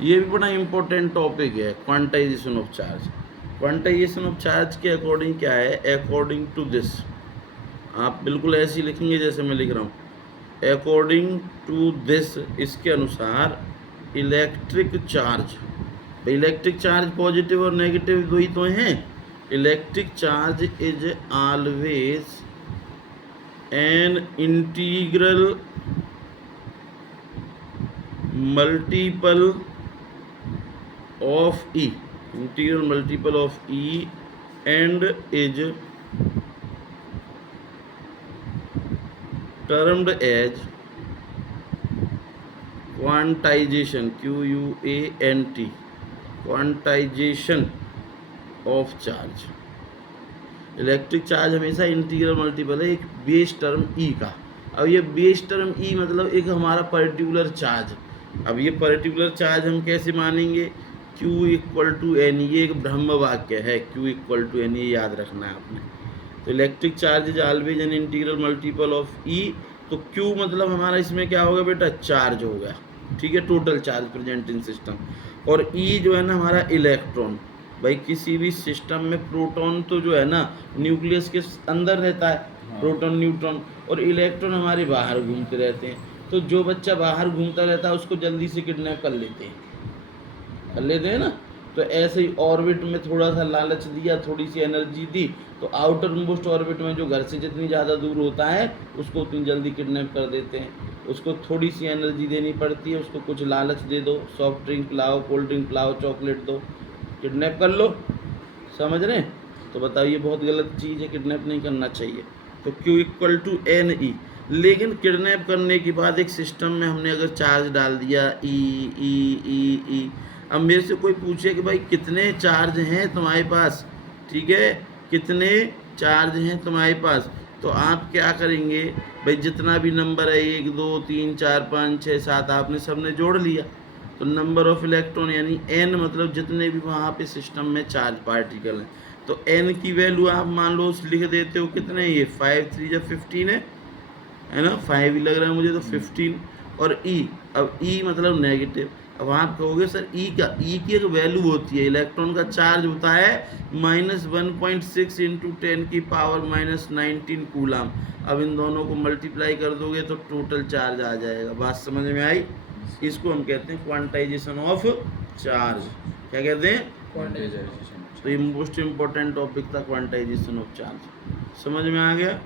ये भी बड़ा इंपॉर्टेंट टॉपिक है, quantization of charge. Quantization of charge के अकॉर्डिंग क्या है, अकॉर्डिंग टू दिस, आप बिल्कुल ऐसे ही लिखेंगे जैसे मैं लिख रहा हूँ, अकॉर्डिंग टू दिस, इसके अनुसार electric charge, electric charge positive और नेगेटिव दो ही तो हैं। Electric charge is always an integral multiple of E, integral multiple of E and is termed as quantization, QUANT, quantization of charge। Electric charge हमेशा integral multiple है एक base term E का। अब ये बेस टर्म E मतलब एक हमारा particular charge. अब ये पर्टिकुलर चार्ज हम कैसे मानेंगे, Q इक्वल टू एन, ये एक ब्रह्म वाक्य है, Q इक्वल टू एन, ये याद रखना है आपने। तो electric charge is always an integral multiple of E। तो Q मतलब हमारा इसमें क्या होगा बेटा, चार्ज हो गया, ठीक है, total charge present in system. और E जो है ना हमारा इलेक्ट्रॉन। भाई किसी भी सिस्टम में प्रोटॉन तो जो है ना न्यूक्लियस के अंदर रहता है, प्रोटॉन न्यूट्रॉन, और इलेक्ट्रॉन हमारे बाहर घूमते रहते हैं। तो जो बच्चा बाहर घूमता रहता है उसको जल्दी से किडनैप कर लेते हैं ना। तो ऐसे ही ऑर्बिट में थोड़ा सा लालच दिया, थोड़ी सी एनर्जी दी, तो आउटर मोस्ट ऑर्बिट में जो घर से जितनी ज़्यादा दूर होता है उसको उतनी जल्दी किडनैप कर देते हैं। उसको थोड़ी सी एनर्जी देनी पड़ती है, उसको कुछ लालच दे दो, सॉफ्ट ड्रिंक पिलाओ, कोल्ड ड्रिंक पिलाओ, चॉकलेट दो, किडनैप कर लो। समझ रहे हैं? तो बताइए बहुत गलत चीज़ है, किडनैप नहीं करना चाहिए। तो Q equal to N E. लेकिन किडनैप करने के बाद एक सिस्टम में हमने अगर चार्ज डाल दिया ई ई ई ई, अब मेरे से कोई पूछे कि भाई कितने चार्ज हैं तुम्हारे पास, ठीक है, कितने चार्ज हैं तुम्हारे पास, तो आप क्या करेंगे भाई, जितना भी नंबर है 1 2 3 4 5 6 7 आपने सबने जोड़ लिया। तो नंबर ऑफ इलेक्ट्रॉन यानी n मतलब जितने भी वहाँ पे सिस्टम में चार्ज पार्टिकल हैं, तो n की वैल्यू आप मान लो लिख देते हो कितने, ये 5 3 जब 15 है ना, 5 ही लग रहा है मुझे, तो 15। और E, अब E मतलब नेगेटिव। अब आप कहोगे सर E की एक वैल्यू होती है, इलेक्ट्रॉन का चार्ज होता है -1.6 इंटू 10⁻⁻19 कूलाम। अब इन दोनों को मल्टीप्लाई कर दोगे तो टोटल चार्ज आ जाएगा। बात समझ में आई? इसको हम कहते हैं क्वांटाइजेशन ऑफ चार्ज। क्या कहते हैं? क्वांटाइजेशन। तो ये मोस्ट इम्पोर्टेंट टॉपिक था, क्वांटाइजेशन ऑफ चार्ज। समझ में आ गया?